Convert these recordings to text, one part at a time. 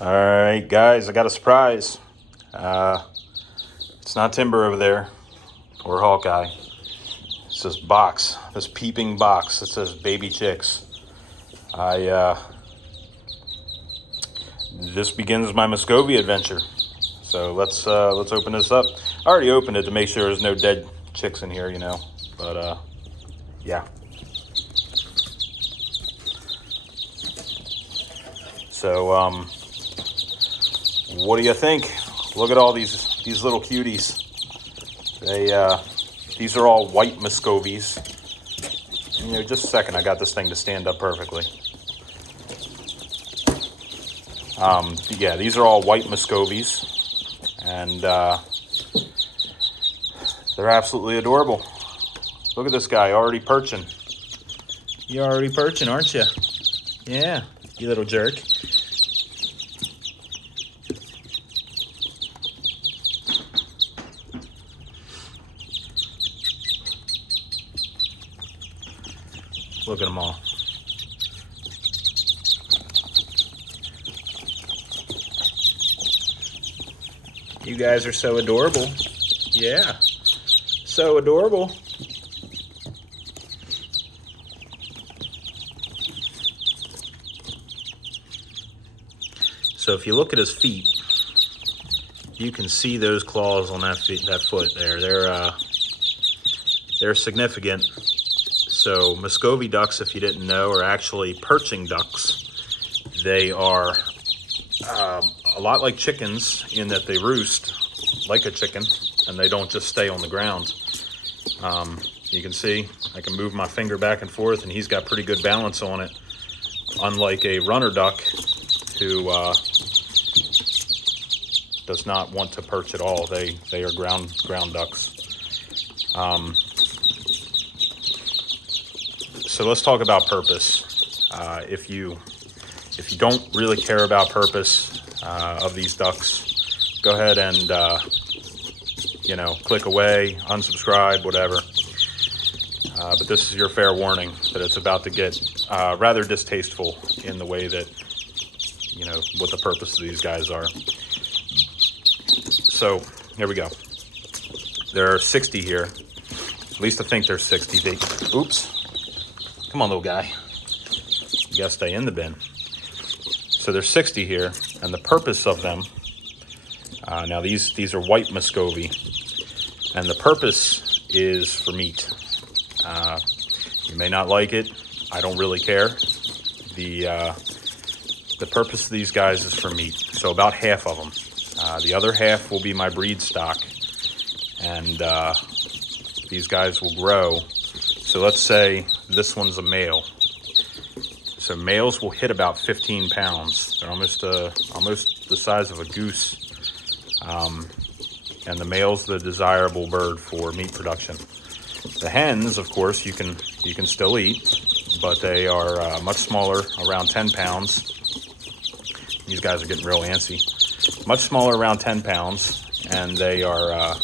All right, guys, I got a surprise. It's not Timber over there or Hawkeye. It's this box, this peeping box that says Baby Chicks. This begins my Muscovy adventure. So let's open this up. I already opened it to make sure there's no dead chicks in here, But yeah. So what do you think? Look at all these little cuties. These are all white Muscovies. Just a second, I got this thing to stand up perfectly. Yeah, these are all white Muscovies, and they're absolutely adorable. Look at this guy already perching. You're already perching, aren't you? Yeah, you little jerk. Look at them all. You guys are so adorable. Yeah, so adorable. So if you look at his feet, you can see those claws on that foot there. They're significant. So Muscovy ducks, if you didn't know, are actually perching ducks. They are a lot like chickens in that they roost like a chicken, and they don't just stay on the ground. You can see I can move my finger back and forth, and he's got pretty good balance on it, unlike a runner duck who does not want to perch at all. They are ground ducks. So let's talk about purpose. If you don't really care about purpose of these ducks, go ahead and click away, unsubscribe, whatever. But this is your fair warning that it's about to get rather distasteful in the way that what the purpose of these guys are. So here we go. There are 60 here. At least I think there's 60. Oops. Come on, little guy. You gotta stay in the bin. So there's 60 here, and the purpose of them, now these are white Muscovy, and the purpose is for meat. You may not like it. I don't really care. The purpose of these guys is for meat. So about half of them. The other half will be my breed stock, and these guys will grow. So let's say this one's a male. So males will hit about 15 pounds. They're almost the size of a goose. And the male's the desirable bird for meat production. The hens, of course, you can still eat, but they are much smaller, around 10 pounds. These guys are getting real antsy. Much smaller, around 10 pounds, and they are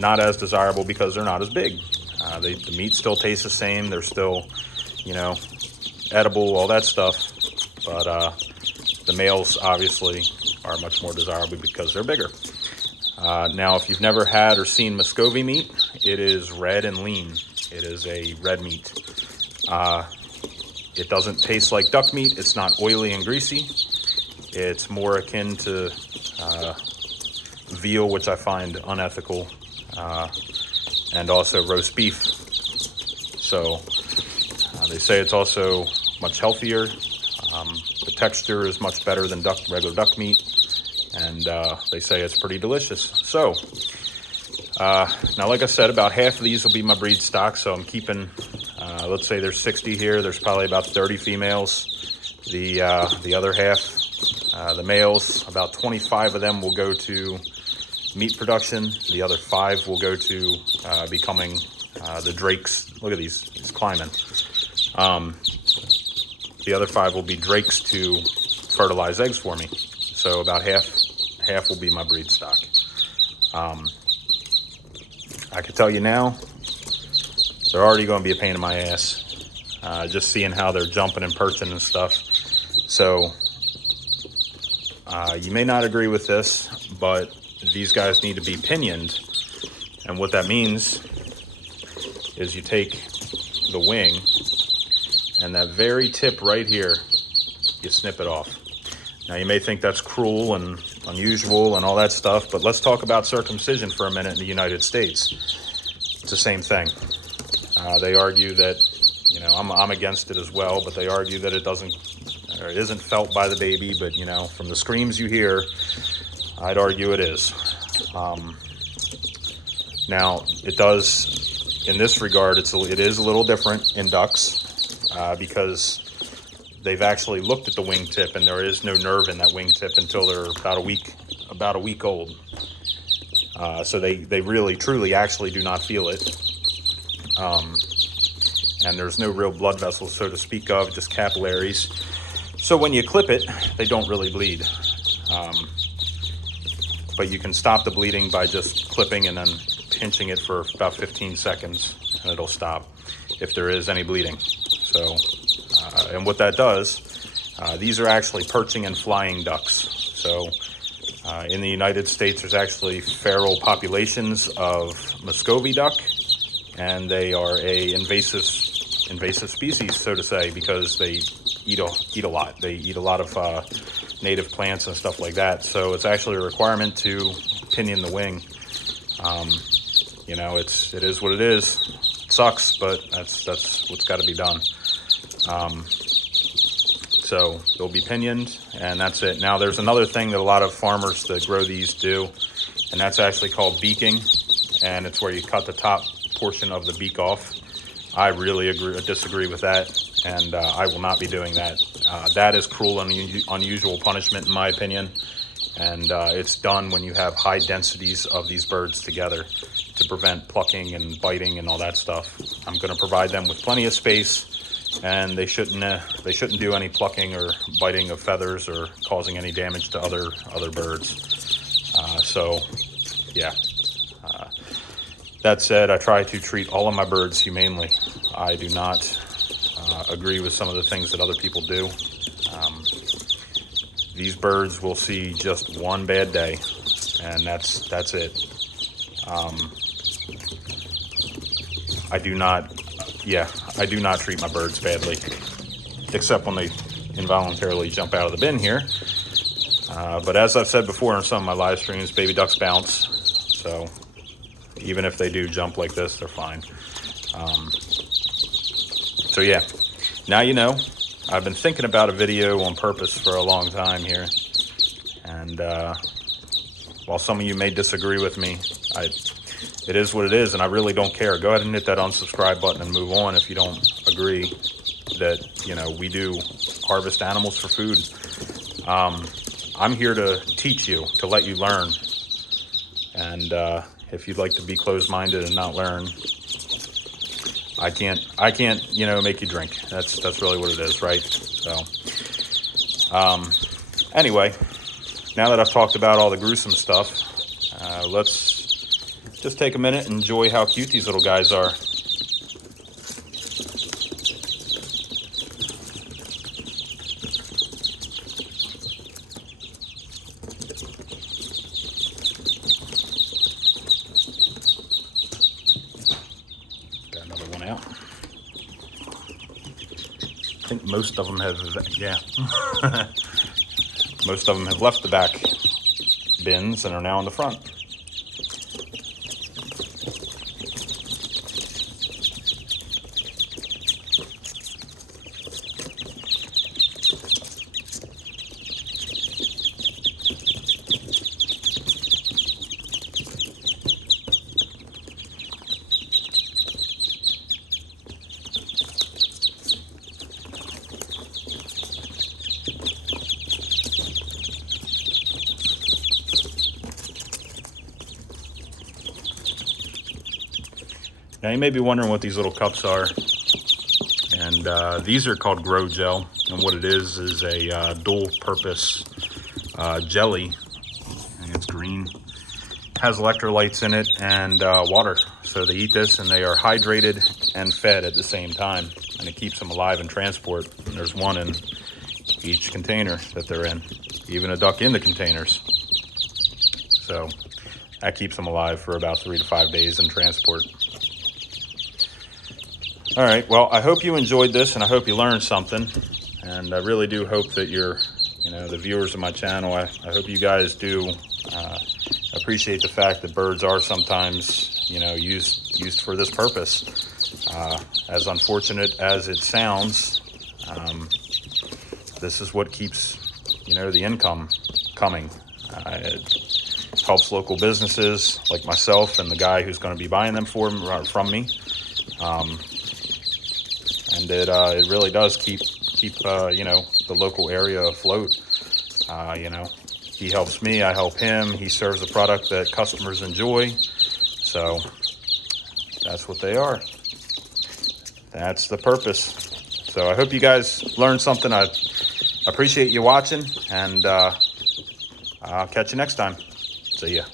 not as desirable because they're not as big. The meat still tastes the same. They're still, edible, all that stuff. But the males obviously are much more desirable because they're bigger. Now, if you've never had or seen Muscovy meat, it is red and lean. It is a red meat. It doesn't taste like duck meat. It's not oily and greasy. It's more akin to veal, which I find unethical, and also roast beef. So they say it's also much healthier. The texture is much better than regular duck meat, and they say it's pretty delicious. So now, like I said, about half of these will be my breed stock. So I'm keeping, let's say there's 60 here. There's probably about 30 females. The other half, the males, about 25 of them will go to meat production. The other 5 will go to becoming the drakes. Look at these, he's climbing. The other 5 will be drakes to fertilize eggs for me. So about half will be my breed stock. I can tell you now, they're already going to be a pain in my ass. Just seeing how they're jumping and perching and stuff. So You may not agree with this, but these guys need to be pinioned. And what that means is you take the wing and that very tip right here, you snip it off. Now you may think that's cruel and unusual and all that stuff, but let's talk about circumcision for a minute in the United States. It's the same thing. They argue that, you know, I'm against it as well, but they argue that it isn't felt by the baby, but you know, from the screams you hear, I'd argue it is. Now it does, in this regard, it is a little different in ducks because they've actually looked at the wingtip, and there is no nerve in that wingtip until they're about a week old. So they really, truly, actually do not feel it. And there's no real blood vessels, so to speak of, just capillaries. So when you clip it, they don't really bleed. But you can stop the bleeding by just clipping and then pinching it for about 15 seconds, and it'll stop if there is any bleeding. So, and what that does, these are actually perching and flying ducks. So in the United States, there's actually feral populations of Muscovy duck, and they are a invasive species, so to say, because they eat a lot. They eat a lot of native plants and stuff like that. So it's actually a requirement to pinion the wing. You know, it is what it is. It sucks, but that's what's got to be done. So they'll be pinioned, and that's it. Now there's another thing that a lot of farmers that grow these do, and that's actually called beaking, and it's where you cut the top portion of the beak off. I really disagree with that, and I will not be doing that. That is cruel and unusual punishment, in my opinion, and it's done when you have high densities of these birds together to prevent plucking and biting and all that stuff. I'm going to provide them with plenty of space, and they shouldn't do any plucking or biting of feathers or causing any damage to other birds. So, yeah. That said, I try to treat all of my birds humanely. I do not agree with some of the things that other people do. These birds will see just one bad day, and that's it. I do not treat my birds badly, except when they involuntarily jump out of the bin here. But as I've said before in some of my live streams, baby ducks bounce, so even if they do jump like this, they're fine. So yeah, now you know. I've been thinking about a video on purpose for a long time here, and while some of you may disagree with me, it is what it is, and I really don't care. Go ahead and hit that unsubscribe button and move on if you don't agree that, you know, we do harvest animals for food. I'm here to teach you, to let you learn, and if you'd like to be closed-minded and not learn, I can't, you know, make you drink. That's really what it is, right? So, anyway, now that I've talked about all the gruesome stuff, let's just take a minute and enjoy how cute these little guys are. Out. I think most of them have, most of them have left the back bins and are now in the front. Now you may be wondering what these little cups are, and these are called Grow Gel, and what it is a dual-purpose jelly, and it's green, has electrolytes in it and water, so they eat this and they are hydrated and fed at the same time, and it keeps them alive in transport. And there's one each container that they're in, even a duck in the containers. So that keeps them alive for about 3 to 5 days in transport. All right, well, I hope you enjoyed this, and I hope you learned something. And I really do hope that the viewers of my channel, I hope you guys do appreciate the fact that birds are sometimes, used for this purpose. As unfortunate as it sounds, this is what keeps, the income coming. It helps local businesses like myself and the guy who's going to be buying them from me. And it really does keep the local area afloat. He helps me, I help him. He serves a product that customers enjoy. So that's what they are. That's the purpose. So I hope you guys learned something. I appreciate you watching, and I'll catch you next time. See ya.